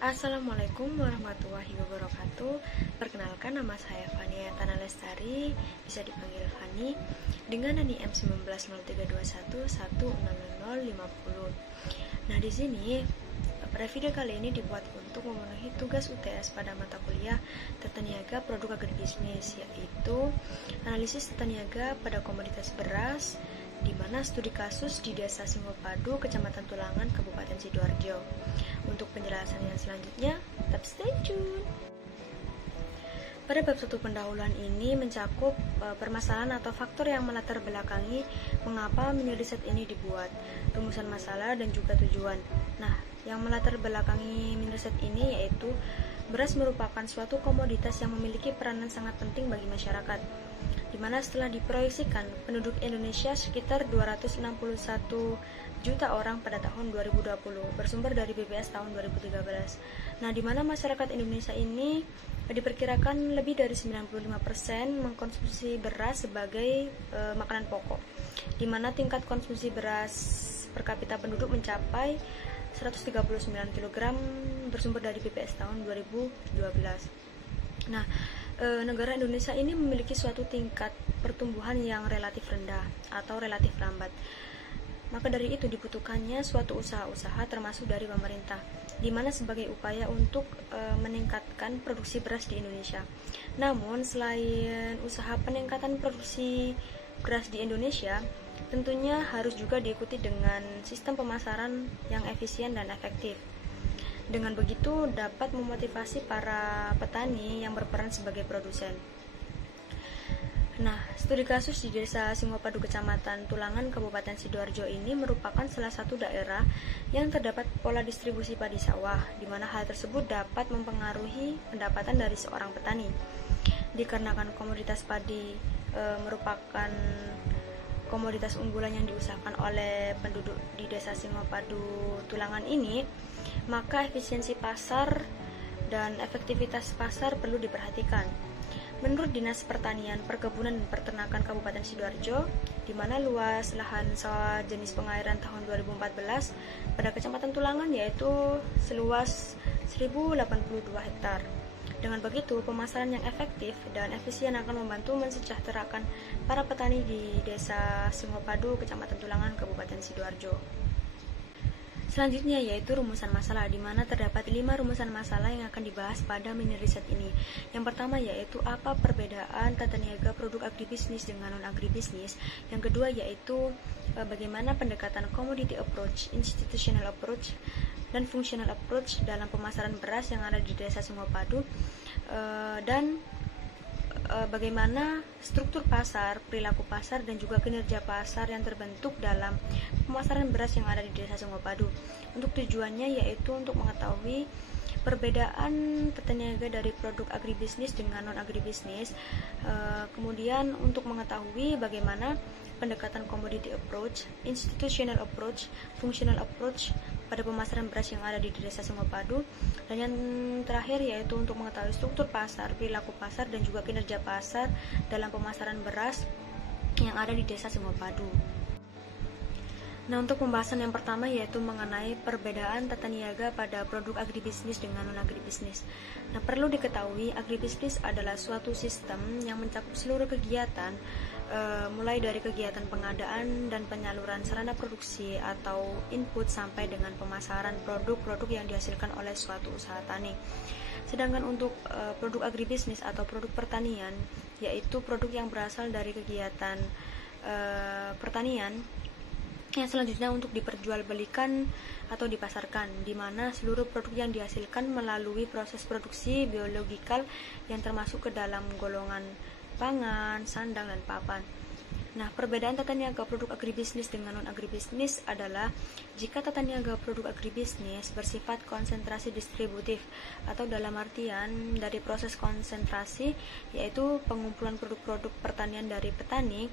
Assalamualaikum warahmatullahi wabarakatuh. Perkenalkan, nama saya Fania Tana Lestari, bisa dipanggil Fani, dengan NIM 190321160050. Nah, di sini pada video kali ini dibuat untuk memenuhi tugas UTS pada mata kuliah Tata Niaga Produk Agribisnis, yaitu analisis tata niaga pada komoditas beras, di mana studi kasus di Desa Singopadu, Kecamatan Tulangan, Kabupaten Sidoarjo. Untuk penjelasan yang selanjutnya, tetap stay tune. Pada bab 1 pendahuluan ini mencakup permasalahan atau faktor yang melatar belakangi mengapa mini riset ini dibuat, rumusan masalah dan juga tujuan. Nah, yang melatar belakangi mini riset ini yaitu beras merupakan suatu komoditas yang memiliki peranan sangat penting bagi masyarakat, di mana setelah diproyeksikan penduduk Indonesia sekitar 261 juta orang pada tahun 2020 bersumber dari BPS tahun 2013. Nah, di mana masyarakat Indonesia ini diperkirakan lebih dari 95% mengkonsumsi beras sebagai makanan pokok, di mana tingkat konsumsi beras per kapita penduduk mencapai 139 kg bersumber dari BPS tahun 2012. Nah, negara Indonesia ini memiliki suatu tingkat pertumbuhan yang relatif rendah atau relatif lambat. Maka dari itu dibutuhkannya suatu usaha-usaha termasuk dari pemerintah, di mana sebagai upaya untuk meningkatkan produksi beras di Indonesia. Namun, selain usaha peningkatan produksi beras di Indonesia, tentunya harus juga diikuti dengan sistem pemasaran yang efisien dan efektif. Dengan begitu dapat memotivasi para petani yang berperan sebagai produsen. Nah, studi kasus di Desa Singopadu, Kecamatan Tulangan, Kabupaten Sidoarjo ini merupakan salah satu daerah yang terdapat pola distribusi padi sawah, di mana hal tersebut dapat mempengaruhi pendapatan dari seorang petani. Dikarenakan komoditas padi merupakan komoditas unggulan yang diusahakan oleh penduduk di Desa Singopadu Tulangan ini, maka efisiensi pasar dan efektivitas pasar perlu diperhatikan. Menurut Dinas Pertanian, Perkebunan dan Peternakan Kabupaten Sidoarjo, di mana luas lahan sawah jenis pengairan tahun 2014 pada Kecamatan Tulangan yaitu seluas 1082 hektar. Dengan begitu, pemasaran yang efektif dan efisien akan membantu mensejahterakan para petani di Desa Singopadu, Kecamatan Tulangan, Kabupaten Sidoarjo. Selanjutnya yaitu rumusan masalah, di mana terdapat 5 rumusan masalah yang akan dibahas pada mini riset ini. Yang pertama yaitu apa perbedaan tata niaga produk agribisnis dengan non-agribisnis. Yang kedua yaitu bagaimana pendekatan commodity approach, institutional approach, dan functional approach dalam pemasaran beras yang ada di Desa Singopadu, dan bagaimana struktur pasar, perilaku pasar, dan juga kinerja pasar yang terbentuk dalam pemasaran beras yang ada di Desa Singopadu. Untuk tujuannya yaitu untuk mengetahui perbedaan tata niaga dari produk agribisnis dengan non-agribisnis, kemudian untuk mengetahui bagaimana pendekatan commodity approach, institutional approach, functional approach pada pemasaran beras yang ada di Desa Singopadu, dan yang terakhir yaitu untuk mengetahui struktur pasar, perilaku pasar, dan juga kinerja pasar dalam pemasaran beras yang ada di Desa Singopadu. Nah, untuk pembahasan yang pertama yaitu mengenai perbedaan tata niaga pada produk agribisnis dengan non-agribisnis. Nah, perlu diketahui agribisnis adalah suatu sistem yang mencakup seluruh kegiatan, mulai dari kegiatan pengadaan dan penyaluran sarana produksi atau input sampai dengan pemasaran produk-produk yang dihasilkan oleh suatu usaha tani. Sedangkan untuk produk agribisnis atau produk pertanian, yaitu produk yang berasal dari kegiatan pertanian yang selanjutnya untuk diperjualbelikan atau dipasarkan, di mana seluruh produk yang dihasilkan melalui proses produksi biologikal yang termasuk ke dalam golongan pangan, sandang, dan papan. Nah, perbedaan tata niaga produk agribisnis dengan non-agribisnis adalah jika tata niaga produk agribisnis bersifat konsentrasi distributif, atau dalam artian dari proses konsentrasi yaitu pengumpulan produk-produk pertanian dari petani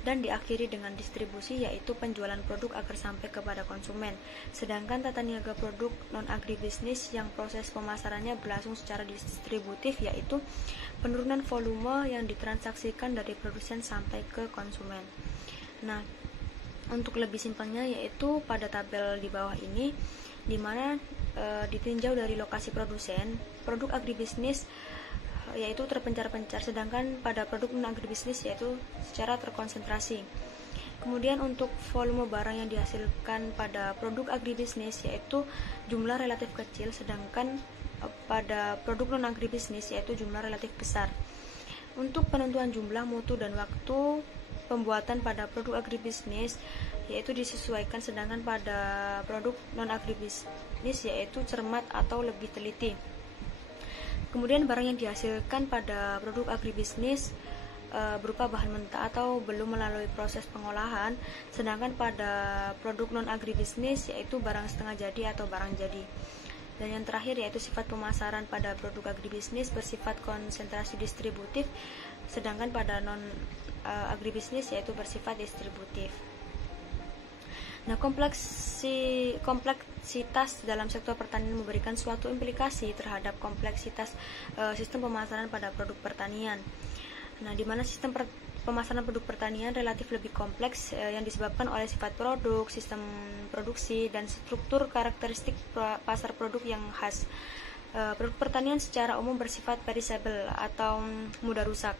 dan diakhiri dengan distribusi yaitu penjualan produk agar sampai kepada konsumen. Sedangkan tata niaga produk non-agribisnis yang proses pemasarannya berlangsung secara distributif yaitu penurunan volume yang ditransaksikan dari produsen sampai ke konsumen. Nah, untuk lebih simpelnya yaitu pada tabel di bawah ini di mana ditinjau dari lokasi produsen. Produk agribisnis yaitu terpencar-pencar, sedangkan pada produk non-agribisnis yaitu secara terkonsentrasi. Kemudian untuk volume barang yang dihasilkan pada produk agribisnis yaitu jumlah relatif kecil, sedangkan pada produk non-agribisnis yaitu jumlah relatif besar. Untuk penentuan jumlah, mutu, dan waktu pembuatan pada produk agribisnis yaitu disesuaikan, sedangkan pada produk non-agribisnis yaitu cermat atau lebih teliti. Kemudian barang yang dihasilkan pada produk agribisnis berupa bahan mentah atau belum melalui proses pengolahan, sedangkan pada produk non-agribisnis yaitu barang setengah jadi atau barang jadi. Dan yang terakhir yaitu sifat pemasaran pada produk agribisnis bersifat konsentrasi distributif, sedangkan pada non-agribisnis yaitu bersifat distributif. Nah, kompleksitas dalam sektor pertanian memberikan suatu implikasi terhadap kompleksitas sistem pemasaran pada produk pertanian. Nah, di mana sistem pemasaran produk pertanian relatif lebih kompleks yang disebabkan oleh sifat produk, sistem produksi, dan struktur karakteristik pasar produk yang khas. Produk pertanian secara umum bersifat perishable atau mudah rusak,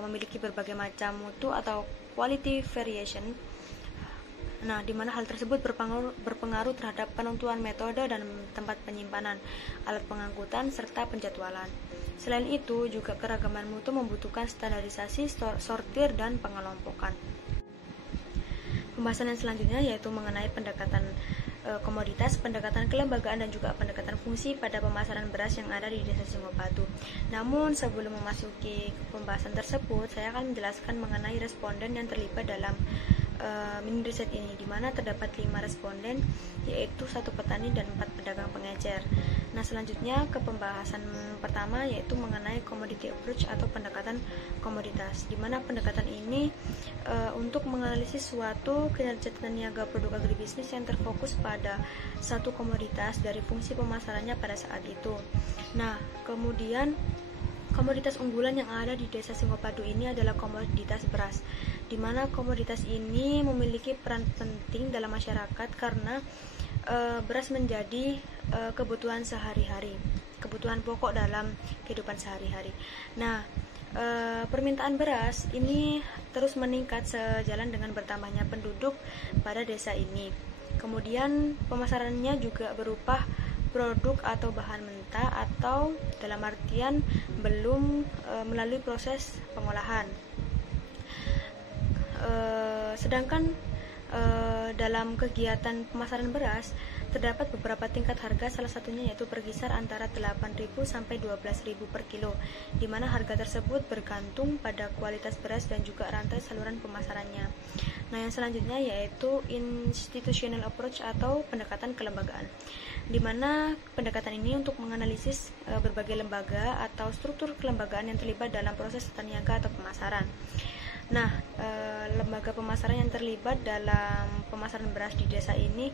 memiliki berbagai macam mutu atau quality variation. Nah, di mana hal tersebut berpengaruh terhadap penentuan metode dan tempat penyimpanan, alat pengangkutan, serta penjadwalan. Selain itu, juga keragaman mutu membutuhkan standarisasi, sortir, dan pengelompokan. Pembahasan yang selanjutnya yaitu mengenai pendekatan komoditas, pendekatan kelembagaan, dan juga pendekatan fungsi pada pemasaran beras yang ada di Desa Singopadu. Namun, sebelum memasuki pembahasan tersebut, saya akan menjelaskan mengenai responden yang terlibat dalam mini riset ini, di mana terdapat 5 responden, yaitu 1 petani dan 4 pedagang pengecer. Nah, selanjutnya ke pembahasan pertama yaitu mengenai commodity approach atau pendekatan komoditas, di mana pendekatan ini untuk menganalisis suatu kinerja tata niaga produk agribisnis yang terfokus pada satu komoditas dari fungsi pemasarannya pada saat itu. Nah, kemudian komoditas unggulan yang ada di Desa Singopadu ini adalah komoditas beras, di mana komoditas ini memiliki peran penting dalam masyarakat karena beras menjadi kebutuhan sehari-hari, kebutuhan pokok dalam kehidupan sehari-hari. Nah, permintaan beras ini terus meningkat sejalan dengan bertambahnya penduduk pada desa ini. Kemudian pemasarannya juga berupa produk atau bahan mentah atau dalam artian belum melalui proses pengolahan. Sedangkan dalam kegiatan pemasaran beras terdapat beberapa tingkat harga, salah satunya yaitu berkisar antara 8.000 sampai 12.000 per kilo, di mana harga tersebut bergantung pada kualitas beras dan juga rantai saluran pemasarannya. Nah, yang selanjutnya yaitu institutional approach atau pendekatan kelembagaan, di mana pendekatan ini untuk menganalisis berbagai lembaga atau struktur kelembagaan yang terlibat dalam proses tata niaga atau pemasaran. Nah, lembaga pemasaran yang terlibat dalam pemasaran beras di desa ini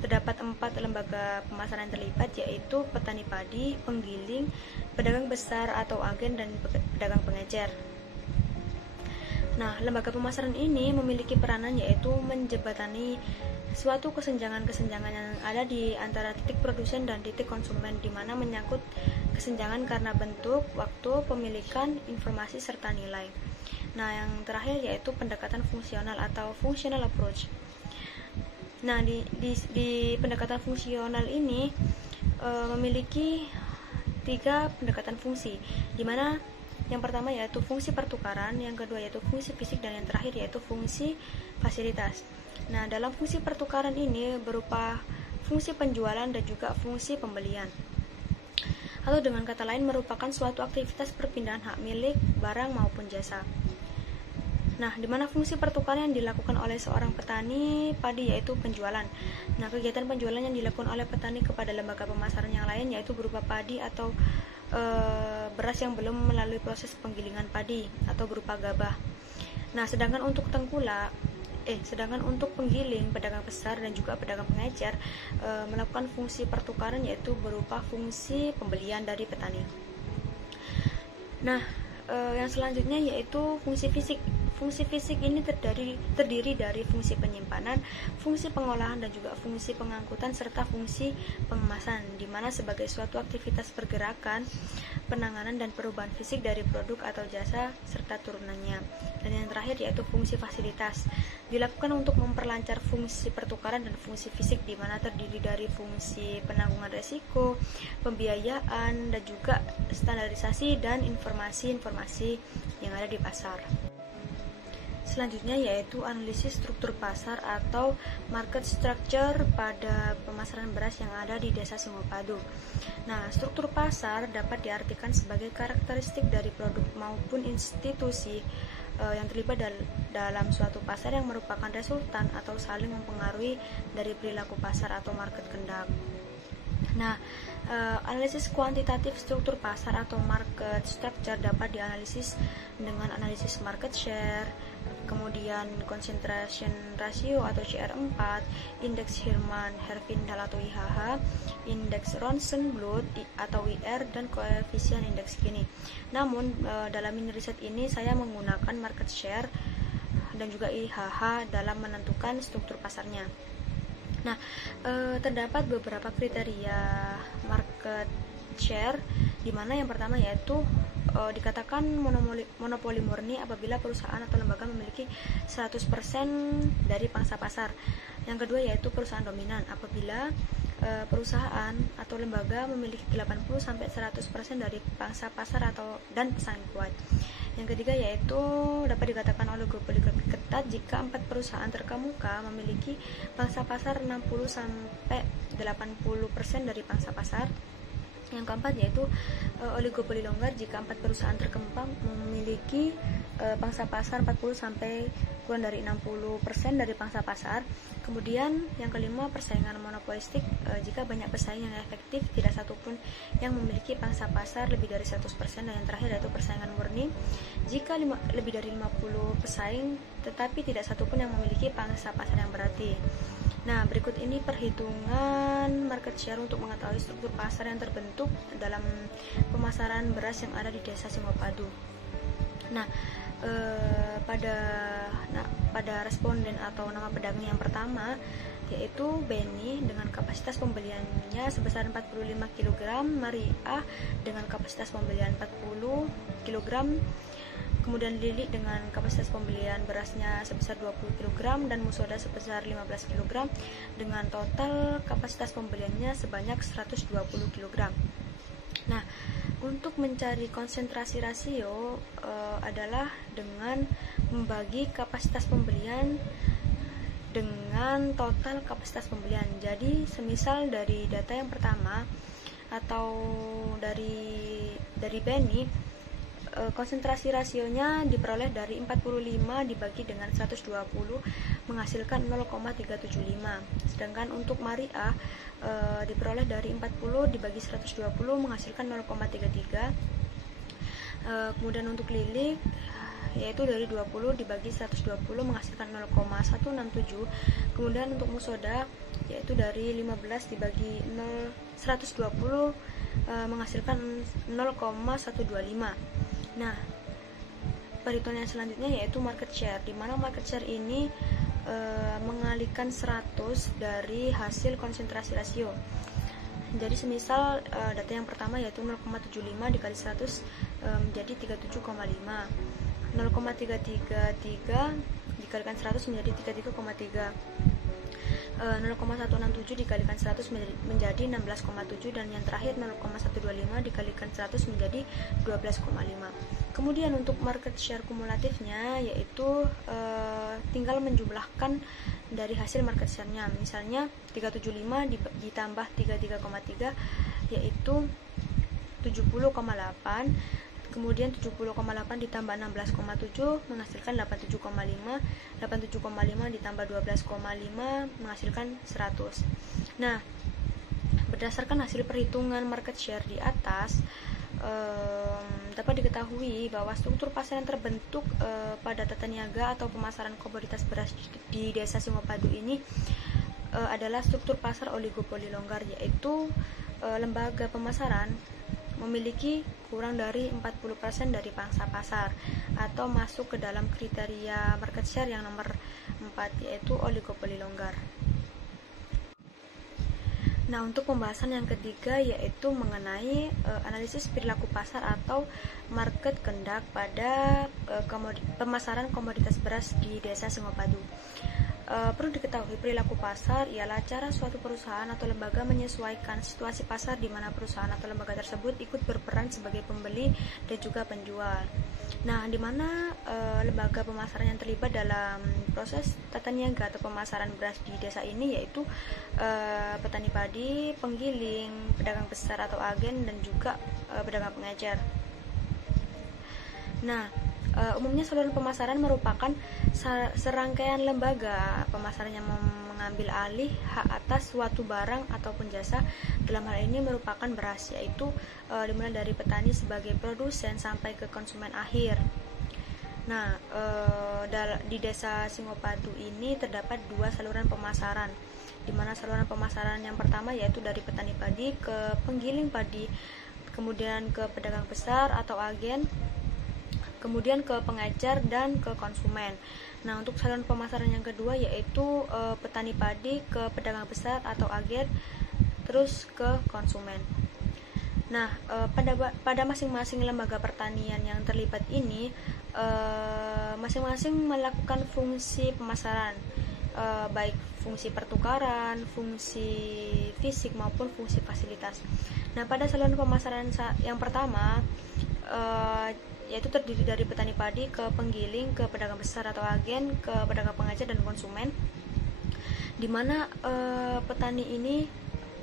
terdapat 4 lembaga pemasaran yang terlibat, yaitu petani padi, penggiling, pedagang besar atau agen, dan pedagang pengecer. Nah, lembaga pemasaran ini memiliki peranan yaitu menjembatani suatu kesenjangan-kesenjangan yang ada di antara titik produsen dan titik konsumen, di mana menyangkut kesenjangan karena bentuk, waktu, pemilikan, informasi, serta nilai. Nah, yang terakhir yaitu pendekatan fungsional atau functional approach. Nah, di pendekatan fungsional ini memiliki 3 pendekatan fungsi, di mana yang pertama yaitu fungsi pertukaran, yang kedua yaitu fungsi fisik, dan yang terakhir yaitu fungsi fasilitas. Nah, dalam fungsi pertukaran ini berupa fungsi penjualan dan juga fungsi pembelian. Atau dengan kata lain merupakan suatu aktivitas perpindahan hak milik barang maupun jasa. Nah, di mana fungsi pertukaran yang dilakukan oleh seorang petani padi yaitu penjualan. Nah, kegiatan penjualan yang dilakukan oleh petani kepada lembaga pemasaran yang lain yaitu berupa padi atau beras yang belum melalui proses penggilingan padi atau berupa gabah. Nah, sedangkan untuk penggiling, pedagang besar dan juga pedagang pengecer melakukan fungsi pertukaran yaitu berupa fungsi pembelian dari petani. Nah, yang selanjutnya yaitu fungsi fisik. Fungsi fisik ini terdiri dari fungsi penyimpanan, fungsi pengolahan, dan juga fungsi pengangkutan serta fungsi pengemasan, di mana sebagai suatu aktivitas pergerakan, penanganan dan perubahan fisik dari produk atau jasa serta turunannya. Dan yang terakhir yaitu fungsi fasilitas, dilakukan untuk memperlancar fungsi pertukaran dan fungsi fisik, di mana terdiri dari fungsi penanggungan resiko, pembiayaan, dan juga standarisasi dan informasi-informasi yang ada di pasar. Selanjutnya yaitu analisis struktur pasar atau market structure pada pemasaran beras yang ada di Desa Singopadu. Nah, struktur pasar dapat diartikan sebagai karakteristik dari produk maupun institusi yang terlibat dalam suatu pasar yang merupakan resultan atau saling mempengaruhi dari perilaku pasar atau market conduct. Nah, analisis kuantitatif struktur pasar atau market structure dapat dianalisis dengan analisis market share, kemudian concentration ratio atau CR4, indeks Herfindahl atau IHH, indeks Ronsen-Bluth atau IR, dan koefisien indeks Gini. Namun dalam mini riset ini saya menggunakan market share dan juga IHH dalam menentukan struktur pasarnya. Nah, terdapat beberapa kriteria market share, di mana yang pertama yaitu dikatakan monopoli murni apabila perusahaan atau lembaga memiliki 100% dari pangsa pasar. Yang kedua yaitu perusahaan dominan apabila perusahaan atau lembaga memiliki 80-100% dari pangsa pasar dan pesaing kuat. Yang ketiga yaitu dapat dikatakan oligopoli ketat jika 4 perusahaan terkemuka memiliki pangsa pasar 60-80% dari pangsa pasar. Yang keempat yaitu oligopoli longgar jika 4 perusahaan terkembang memiliki pangsa pasar 40 sampai kurang dari 60% dari pangsa pasar. Kemudian yang kelima, persaingan monopolistik jika banyak pesaing yang efektif, tidak satupun yang memiliki pangsa pasar lebih dari 100%. Dan yang terakhir yaitu persaingan murni jika lebih dari 50 pesaing tetapi tidak satupun yang memiliki pangsa pasar yang berarti. Nah, berikut ini perhitungan market share untuk mengetahui struktur pasar yang terbentuk dalam pemasaran beras yang ada di Desa Singopadu. Nah, pada responden atau nama pedagang yang pertama yaitu Beni dengan kapasitas pembeliannya sebesar 45 kg, Maria dengan kapasitas pembelian 40 kg, kemudian Lili dengan kapasitas pembelian berasnya sebesar 20 kg dan Musoda sebesar 15 kg dengan total kapasitas pembeliannya sebanyak 120 kg. Nah, untuk mencari konsentrasi rasio adalah dengan membagi kapasitas pembelian dengan total kapasitas pembelian. Jadi, semisal dari data yang pertama atau dari Beni, konsentrasi rasionya diperoleh dari 45 dibagi dengan 120 menghasilkan 0,375. Sedangkan untuk Maria diperoleh dari 40 dibagi 120 menghasilkan 0,33. Kemudian untuk Lili yaitu dari 20 dibagi 120 menghasilkan 0,167. Kemudian untuk Musoda yaitu dari 15 dibagi 120 menghasilkan 0,125. Nah, perhitungan yang selanjutnya yaitu market share, di mana market share ini mengalihkan 100 dari hasil konsentrasi rasio. Jadi semisal data yang pertama yaitu 0,75 dikali 100 menjadi 37,5. 0,333 dikalikan 100 menjadi 33,3. 0,167 dikalikan 100 menjadi 16,7 dan yang terakhir 0,125 dikalikan 100 menjadi 12,5. Kemudian untuk market share kumulatifnya yaitu tinggal menjumlahkan dari hasil market share-nya. Misalnya 375 ditambah 33,3 yaitu 70,8. Kemudian 70,8 ditambah 16,7 menghasilkan 87,5. 87,5 ditambah 12,5 menghasilkan 100. Nah, berdasarkan hasil perhitungan market share di atas, dapat diketahui bahwa struktur pasar yang terbentuk pada tata niaga atau pemasaran komoditas beras di Desa Singopadu ini adalah struktur pasar oligopoli longgar, yaitu lembaga pemasaran memiliki kurang dari 40% dari pangsa pasar atau masuk ke dalam kriteria market share yang nomor 4, yaitu oligopoli longgar. Nah, untuk pembahasan yang ketiga yaitu mengenai analisis perilaku pasar atau market conduct pada pemasaran komoditas beras di Desa Singopadu. Perlu diketahui, perilaku pasar ialah cara suatu perusahaan atau lembaga menyesuaikan situasi pasar di mana perusahaan atau lembaga tersebut ikut berperan sebagai pembeli dan juga penjual. Nah, di mana lembaga pemasaran yang terlibat dalam proses tata niaga atau pemasaran beras di desa ini yaitu petani padi, penggiling, pedagang besar atau agen, dan juga pedagang pengecer. Nah, umumnya saluran pemasaran merupakan serangkaian lembaga pemasaran yang mengambil alih hak atas suatu barang ataupun jasa. Dalam hal ini merupakan beras, yaitu dimulai dari petani sebagai produsen sampai ke konsumen akhir. Nah, di Desa Singopadu ini terdapat 2 saluran pemasaran, di mana saluran pemasaran yang pertama yaitu dari petani padi ke penggiling padi, kemudian ke pedagang besar atau agen, kemudian ke pengecer dan ke konsumen. Nah, untuk saluran pemasaran yang kedua yaitu petani padi ke pedagang besar atau agen, terus ke konsumen. Nah, pada masing-masing lembaga pertanian yang terlibat ini masing-masing melakukan fungsi pemasaran, baik fungsi pertukaran, fungsi fisik maupun fungsi fasilitas. Nah, pada saluran pemasaran yang pertama yaitu terdiri dari petani padi ke penggiling, ke pedagang besar atau agen, ke pedagang pengecer dan konsumen, di mana petani ini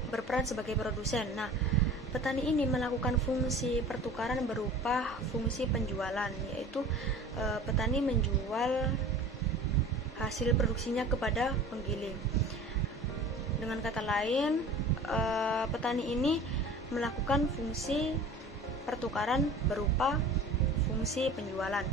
berperan sebagai produsen. Nah, petani ini melakukan fungsi pertukaran berupa fungsi penjualan, yaitu petani menjual hasil produksinya kepada penggiling. Dengan kata lain, petani ini melakukan fungsi pertukaran berupa fungsi penjualan.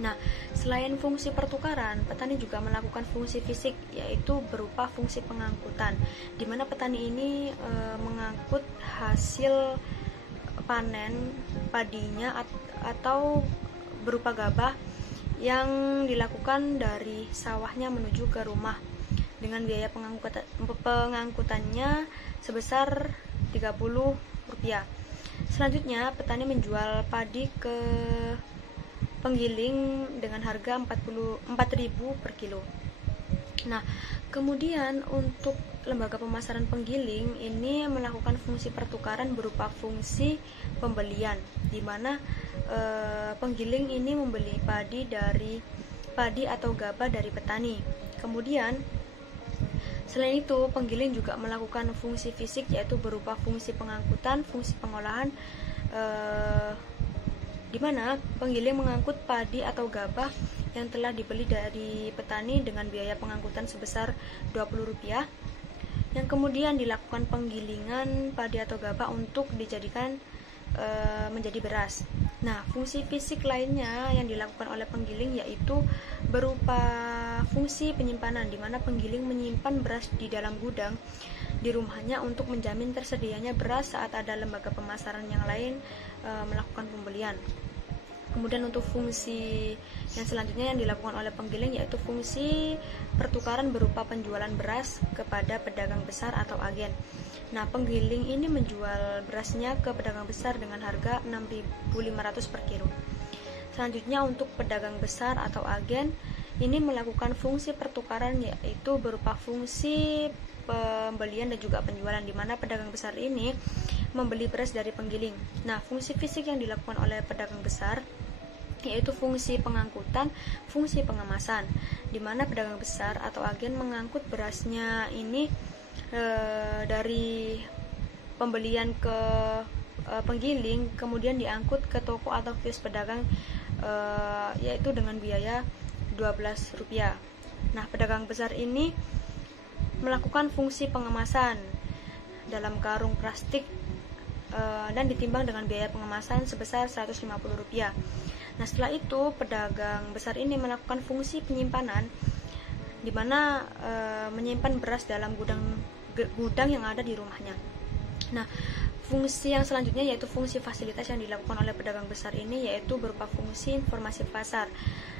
Nah, selain fungsi pertukaran, petani juga melakukan fungsi fisik, yaitu berupa fungsi pengangkutan, di mana petani ini mengangkut hasil panen padinya atau berupa gabah yang dilakukan dari sawahnya menuju ke rumah dengan biaya pengangkutannya sebesar Rp30. Selanjutnya, petani menjual padi ke penggiling dengan harga Rp4.000 per kilo. Nah, kemudian untuk lembaga pemasaran penggiling ini melakukan fungsi pertukaran berupa fungsi pembelian, di mana penggiling ini membeli padi atau gabah dari petani. Kemudian selain itu, penggiling juga melakukan fungsi fisik, yaitu berupa fungsi pengangkutan, fungsi pengolahan, di mana penggiling mengangkut padi atau gabah yang telah dibeli dari petani dengan biaya pengangkutan sebesar Rp20, yang kemudian dilakukan penggilingan padi atau gabah untuk dijadikan menjadi beras. Nah, fungsi fisik lainnya yang dilakukan oleh penggiling yaitu berupa fungsi penyimpanan, di mana penggiling menyimpan beras di dalam gudang di rumahnya untuk menjamin tersedianya beras saat ada lembaga pemasaran yang lain melakukan pembelian. Kemudian untuk fungsi yang selanjutnya yang dilakukan oleh penggiling yaitu fungsi pertukaran berupa penjualan beras kepada pedagang besar atau agen. Nah, penggiling ini menjual berasnya ke pedagang besar dengan harga Rp6.500 per kilo. Selanjutnya untuk pedagang besar atau agen ini melakukan fungsi pertukaran yaitu berupa fungsi pembelian dan juga penjualan, di mana pedagang besar ini membeli beras dari penggiling. Nah, fungsi fisik yang dilakukan oleh pedagang besar yaitu fungsi pengangkutan, fungsi pengemasan, di mana pedagang besar atau agen mengangkut berasnya ini dari pembelian ke penggiling, kemudian diangkut ke toko atau kios pedagang yaitu dengan biaya Rp12. Nah, pedagang besar ini melakukan fungsi pengemasan dalam karung plastik dan ditimbang dengan biaya pengemasan sebesar Rp150. Nah, setelah itu pedagang besar ini melakukan fungsi penyimpanan, di mana menyimpan beras dalam gudang yang ada di rumahnya. Nah, fungsi yang selanjutnya yaitu fungsi fasilitas yang dilakukan oleh pedagang besar ini yaitu berupa fungsi informasi pasar,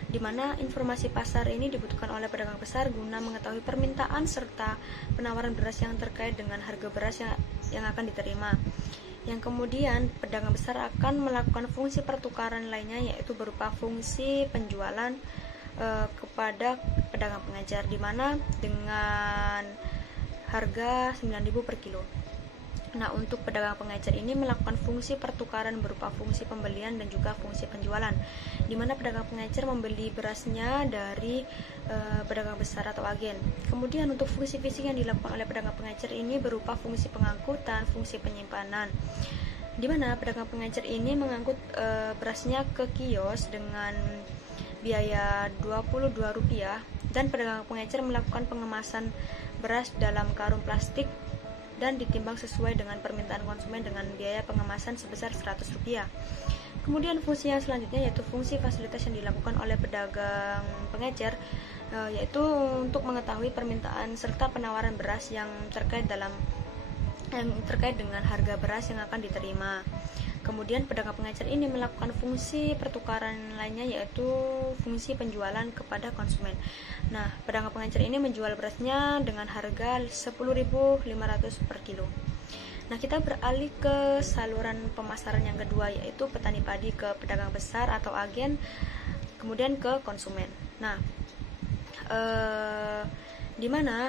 di mana informasi pasar ini dibutuhkan oleh pedagang besar guna mengetahui permintaan serta penawaran beras yang terkait dengan harga beras yang akan diterima. Yang kemudian pedagang besar akan melakukan fungsi pertukaran lainnya yaitu berupa fungsi penjualan kepada pedagang pengecer, di mana dengan harga 9.000 per kilo. Nah, untuk pedagang pengecer ini melakukan fungsi pertukaran berupa fungsi pembelian dan juga fungsi penjualan, di mana pedagang pengecer membeli berasnya dari pedagang besar atau agen. Kemudian untuk fungsi fisik yang dilakukan oleh pedagang pengecer ini berupa fungsi pengangkutan, fungsi penyimpanan, di mana pedagang pengecer ini mengangkut berasnya ke kios dengan biaya Rp22 dan pedagang pengecer melakukan pengemasan beras dalam karung plastik dan ditimbang sesuai dengan permintaan konsumen dengan biaya pengemasan sebesar Rp100. Kemudian fungsi yang selanjutnya yaitu fungsi fasilitas yang dilakukan oleh pedagang pengecer, yaitu untuk mengetahui permintaan serta penawaran beras yang terkait dengan harga beras yang akan diterima. Kemudian pedagang pengecer ini melakukan fungsi pertukaran lainnya yaitu fungsi penjualan kepada konsumen. Nah, pedagang pengecer ini menjual berasnya dengan harga Rp10.500 per kilo. Nah, kita beralih ke saluran pemasaran yang kedua yaitu petani padi ke pedagang besar atau agen, kemudian ke konsumen. Nah, di mana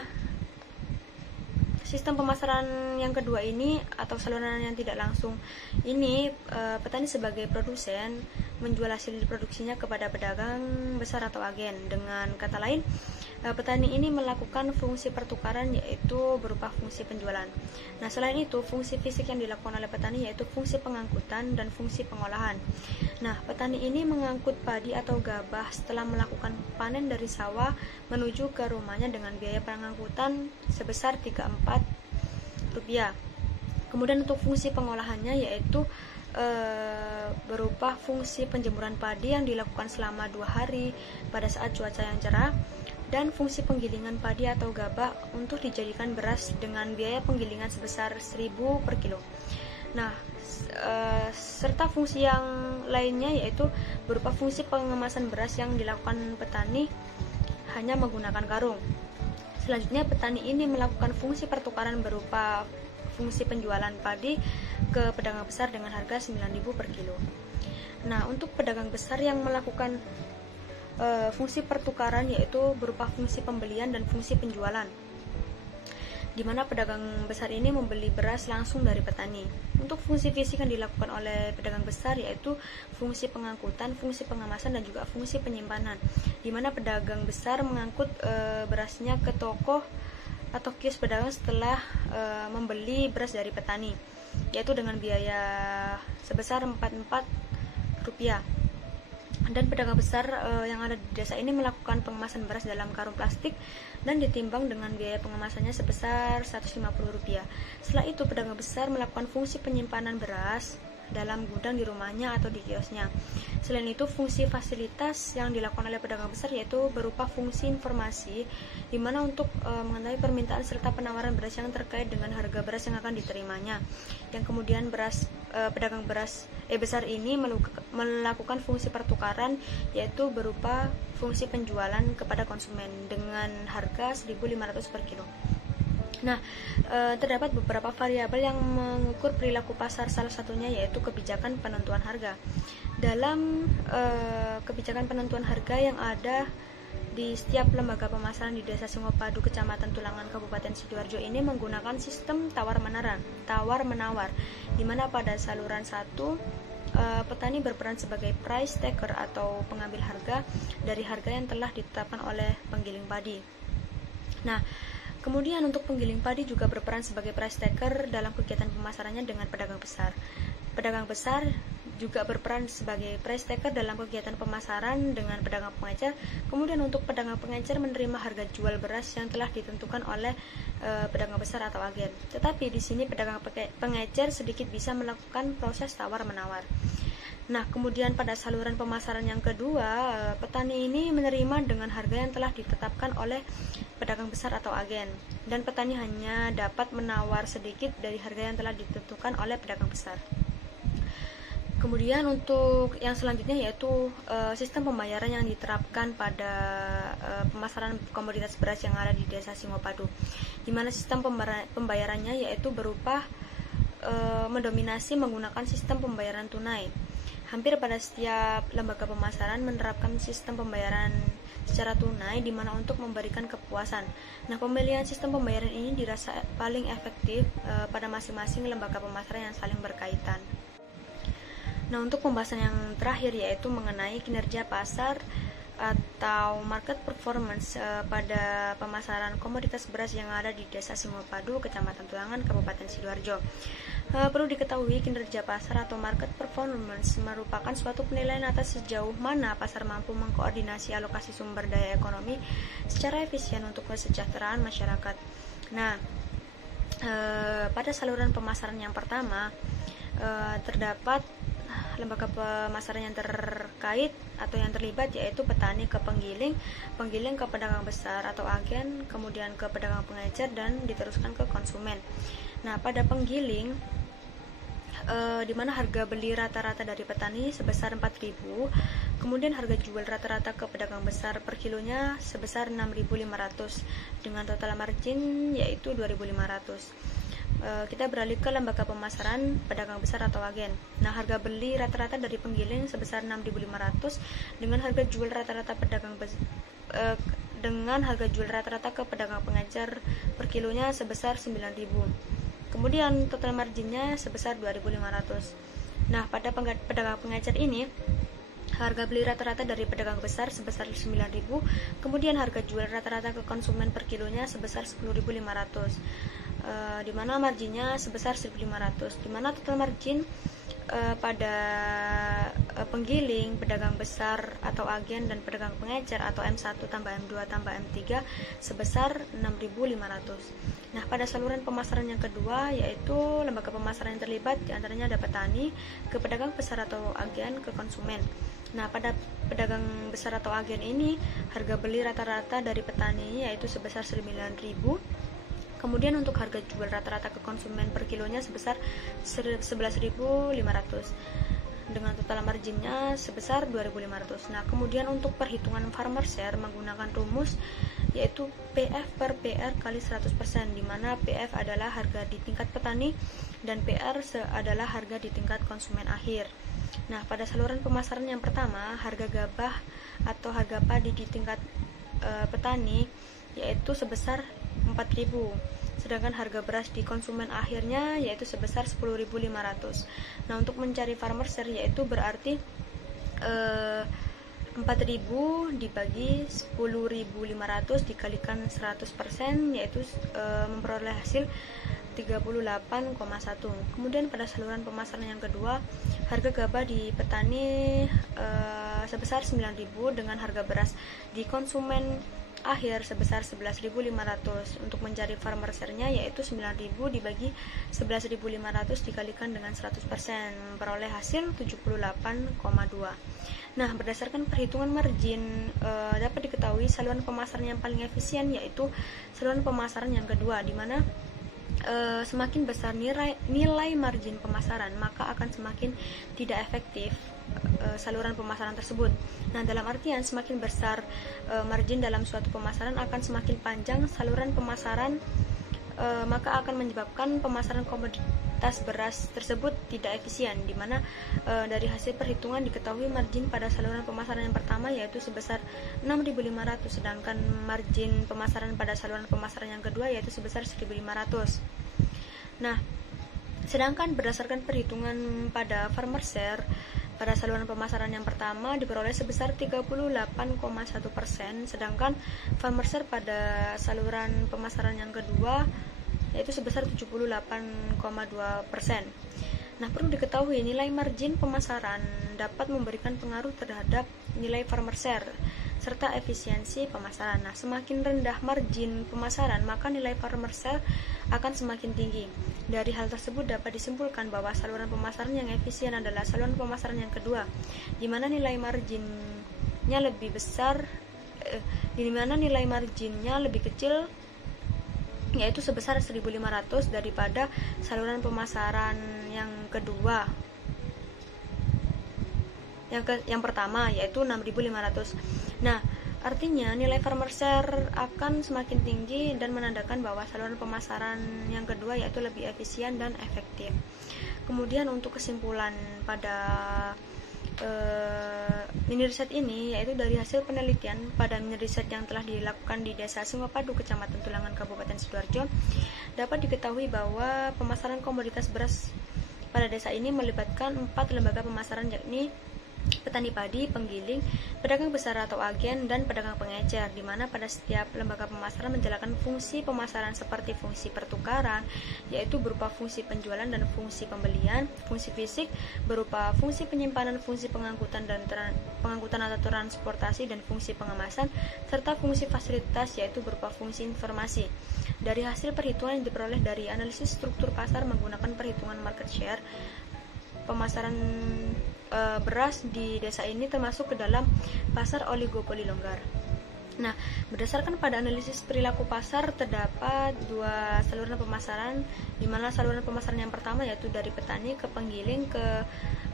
sistem pemasaran yang kedua ini atau saluran yang tidak langsung ini, petani sebagai produsen menjual hasil produksinya kepada pedagang besar atau agen. Dengan kata lain, petani ini melakukan fungsi pertukaran yaitu berupa fungsi penjualan. Nah, selain itu fungsi fisik yang dilakukan oleh petani yaitu fungsi pengangkutan dan fungsi pengolahan. Nah, petani ini mengangkut padi atau gabah setelah melakukan panen dari sawah menuju ke rumahnya dengan biaya pengangkutan sebesar Rp34. Kemudian untuk fungsi pengolahannya yaitu berupa fungsi penjemuran padi yang dilakukan selama 2 hari pada saat cuaca yang cerah, dan fungsi penggilingan padi atau gabah untuk dijadikan beras dengan biaya penggilingan sebesar Rp1.000 per kilo. Nah, serta fungsi yang lainnya yaitu berupa fungsi pengemasan beras yang dilakukan petani hanya menggunakan karung. Selanjutnya petani ini melakukan fungsi pertukaran berupa fungsi penjualan padi ke pedagang besar dengan harga Rp9.000 per kilo. Nah, untuk pedagang besar yang melakukan fungsi pertukaran yaitu berupa fungsi pembelian dan fungsi penjualan, di mana pedagang besar ini membeli beras langsung dari petani. Untuk fungsi fisik yang dilakukan oleh pedagang besar yaitu fungsi pengangkutan, fungsi pengemasan dan juga fungsi penyimpanan, di mana pedagang besar mengangkut berasnya ke toko atau kios pedagang setelah membeli beras dari petani, yaitu dengan biaya sebesar Rp44. Dan pedagang besar yang ada di desa ini melakukan pengemasan beras dalam karung plastik dan ditimbang dengan biaya pengemasannya sebesar Rp150. Setelah itu pedagang besar melakukan fungsi penyimpanan beras dalam gudang di rumahnya atau di kiosnya. Selain itu fungsi fasilitas yang dilakukan oleh pedagang besar yaitu berupa fungsi informasi, di mana untuk mengetahui permintaan serta penawaran beras yang terkait dengan harga beras yang akan diterimanya. Yang kemudian pedagang beras besar ini melakukan fungsi pertukaran yaitu berupa fungsi penjualan kepada konsumen dengan harga Rp1.500 per kilo. Nah, terdapat beberapa variabel yang mengukur perilaku pasar, salah satunya yaitu kebijakan penentuan harga. Dalam kebijakan penentuan harga yang ada di setiap lembaga pemasaran di Desa Singopadu, Kecamatan Tulangan, Kabupaten Sidoarjo ini menggunakan sistem tawar-menawar, di mana pada saluran 1 petani berperan sebagai price taker atau pengambil harga dari harga yang telah ditetapkan oleh penggiling padi. Nah, kemudian untuk penggiling padi juga berperan sebagai price taker dalam kegiatan pemasarannya dengan pedagang besar. Pedagang besar juga berperan sebagai price taker dalam kegiatan pemasaran dengan pedagang pengecer. Kemudian untuk pedagang pengecer menerima harga jual beras yang telah ditentukan oleh pedagang besar atau agen. Tetapi di sini pedagang pengecer sedikit bisa melakukan proses tawar-menawar. Nah, kemudian pada saluran pemasaran yang kedua, petani ini menerima dengan harga yang telah ditetapkan oleh pedagang besar atau agen, dan petani hanya dapat menawar sedikit dari harga yang telah ditentukan oleh pedagang besar. Kemudian untuk yang selanjutnya yaitu sistem pembayaran yang diterapkan pada pemasaran komoditas beras yang ada di Desa Singopadu, di mana sistem pembayarannya yaitu berupa mendominasi menggunakan sistem pembayaran tunai. Hampir pada setiap lembaga pemasaran menerapkan sistem pembayaran secara tunai, di mana untuk memberikan kepuasan. Nah, pemilihan sistem pembayaran ini dirasa paling efektif pada masing-masing lembaga pemasaran yang saling berkaitan. Nah, untuk pembahasan yang terakhir yaitu mengenai kinerja pasar atau market performance pada pemasaran komoditas beras yang ada di Desa Singopadu, Kecamatan Tulangan, Kabupaten Sidoarjo. Perlu diketahui, kinerja pasar atau market performance merupakan suatu penilaian atas sejauh mana pasar mampu mengkoordinasi alokasi sumber daya ekonomi secara efisien untuk kesejahteraan masyarakat. Nah, pada saluran pemasaran yang pertama terdapat lembaga pemasaran yang terkait atau yang terlibat, yaitu petani ke penggiling, penggiling ke pedagang besar atau agen, kemudian ke pedagang pengecer, dan diteruskan ke konsumen. Nah, pada penggiling, di mana harga beli rata-rata dari petani sebesar 4.000, kemudian harga jual rata-rata ke pedagang besar per kilonya sebesar 6.500 dengan total margin yaitu 2.500. Kita beralih ke lembaga pemasaran pedagang besar atau agen. Nah, harga beli rata-rata dari penggiling sebesar 6.500 dengan harga jual rata-rata ke pedagang pengecer per kilonya sebesar 9.000. Kemudian total marginnya sebesar 2.500. Nah, pada pedagang pengecer ini harga beli rata-rata dari pedagang besar sebesar 9.000, kemudian harga jual rata-rata ke konsumen per kilonya sebesar 10.500, di mana marginnya sebesar 1.500, di mana total margin pada penggiling, pedagang besar atau agen, dan pedagang pengecer atau M1 tambah M2 tambah M3 sebesar 6.500. Nah, pada saluran pemasaran yang kedua yaitu lembaga pemasaran yang terlibat diantaranya ada petani ke pedagang besar atau agen ke konsumen. Nah, pada pedagang besar atau agen ini harga beli rata-rata dari petani yaitu sebesar 9.000. Kemudian untuk harga jual rata-rata ke konsumen per kilonya sebesar 11.500 dengan total marginnya sebesar 2.500. Nah, kemudian untuk perhitungan farmer share menggunakan rumus yaitu PF per PR kali 100%, di mana PF adalah harga di tingkat petani dan PR adalah harga di tingkat konsumen akhir. Nah, pada saluran pemasaran yang pertama, harga gabah atau harga padi di tingkat petani yaitu sebesar 4.000, sedangkan harga beras di konsumen akhirnya yaitu sebesar 10.500. Nah, untuk mencari farmer share yaitu berarti 4.000 dibagi 10.500 dikalikan 100% yaitu memperoleh hasil 38,1. Kemudian pada saluran pemasaran yang kedua, harga gabah di petani sebesar 9.000 dengan harga beras di konsumen akhir sebesar 11.500. Untuk mencari farmer share-nya yaitu 9.000 dibagi 11.500 dikalikan dengan 100%, memperoleh hasil 78,2. Nah, berdasarkan perhitungan margin dapat diketahui saluran pemasaran yang paling efisien yaitu saluran pemasaran yang kedua, di mana semakin besar nilai margin pemasaran maka akan semakin tidak efektif saluran pemasaran tersebut. Nah, dalam artian semakin besar margin dalam suatu pemasaran akan semakin panjang saluran pemasaran, maka akan menyebabkan pemasaran komoditas beras tersebut tidak efisien, di mana dari hasil perhitungan diketahui margin pada saluran pemasaran yang pertama yaitu sebesar 6.500, sedangkan margin pemasaran pada saluran pemasaran yang kedua yaitu sebesar 1.500. Nah, sedangkan berdasarkan perhitungan pada farmer share pada saluran pemasaran yang pertama diperoleh sebesar 38,1%, sedangkan farmer share pada saluran pemasaran yang kedua yaitu sebesar 78,2%. Nah, perlu diketahui nilai margin pemasaran dapat memberikan pengaruh terhadap nilai farmer share serta efisiensi pemasaran. Nah, semakin rendah margin pemasaran maka nilai farmer share akan semakin tinggi. Dari hal tersebut dapat disimpulkan bahwa saluran pemasaran yang efisien adalah saluran pemasaran yang kedua, di mana nilai marginnya lebih besar, lebih kecil, yaitu sebesar 1.500 daripada saluran pemasaran yang kedua. Yang pertama yaitu 6.500. Nah, artinya nilai farmer share akan semakin tinggi dan menandakan bahwa saluran pemasaran yang kedua yaitu lebih efisien dan efektif. Kemudian untuk kesimpulan pada mini riset ini, yaitu dari hasil penelitian pada mini riset yang telah dilakukan di Desa Singopadu, Kecamatan Tulangan, Kabupaten Sidoarjo, dapat diketahui bahwa pemasaran komoditas beras pada desa ini melibatkan 4 lembaga pemasaran, yakni petani padi, penggiling, pedagang besar atau agen, dan pedagang pengecer, di mana pada setiap lembaga pemasaran menjalankan fungsi pemasaran seperti fungsi pertukaran, yaitu berupa fungsi penjualan dan fungsi pembelian, fungsi fisik berupa fungsi penyimpanan, fungsi pengangkutan atau transportasi, dan fungsi pengemasan, serta fungsi fasilitas yaitu berupa fungsi informasi. Dari hasil perhitungan yang diperoleh dari analisis struktur pasar menggunakan perhitungan market share, pemasaran beras di desa ini termasuk ke dalam pasar oligopoli longgar. Nah, berdasarkan pada analisis perilaku pasar, terdapat 2 saluran pemasaran, di mana saluran pemasaran yang pertama yaitu dari petani ke penggiling,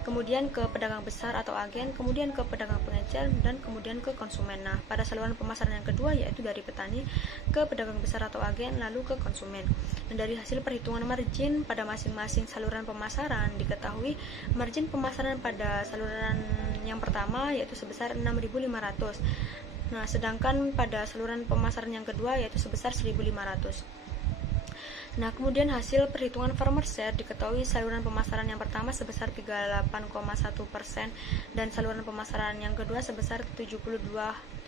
kemudian ke pedagang besar atau agen, kemudian ke pedagang pengecer, dan kemudian ke konsumen. Nah, pada saluran pemasaran yang kedua yaitu dari petani ke pedagang besar atau agen, lalu ke konsumen. Dan dari hasil perhitungan margin pada masing-masing saluran pemasaran, diketahui margin pemasaran pada saluran yang pertama yaitu sebesar 6.500. Nah, sedangkan pada saluran pemasaran yang kedua yaitu sebesar 1.500. Nah, kemudian hasil perhitungan farmer share diketahui saluran pemasaran yang pertama sebesar 38,1% dan saluran pemasaran yang kedua sebesar 78,2%.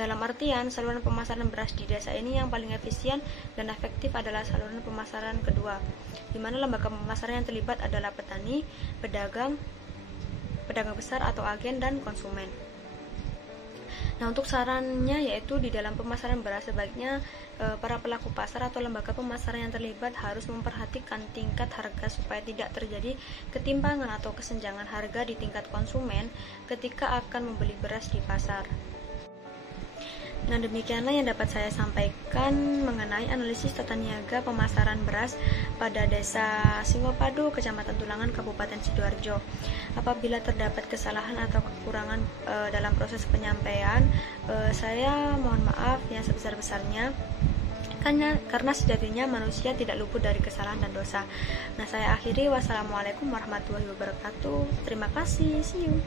Dalam artian, saluran pemasaran beras di desa ini yang paling efisien dan efektif adalah saluran pemasaran kedua, di mana lembaga pemasaran yang terlibat adalah petani, pedagang besar atau agen, dan konsumen. Nah, untuk sarannya yaitu di dalam pemasaran beras sebaiknya para pelaku pasar atau lembaga pemasaran yang terlibat harus memperhatikan tingkat harga supaya tidak terjadi ketimpangan atau kesenjangan harga di tingkat konsumen ketika akan membeli beras di pasar. Nah, demikianlah yang dapat saya sampaikan mengenai analisis tata niaga pemasaran beras pada Desa Singopadu, Kecamatan Tulangan, Kabupaten Sidoarjo. Apabila terdapat kesalahan atau kekurangan dalam proses penyampaian, saya mohon maaf yang sebesar-besarnya, karena sejatinya manusia tidak luput dari kesalahan dan dosa. Nah, saya akhiri. Wassalamualaikum warahmatullahi wabarakatuh. Terima kasih. See you.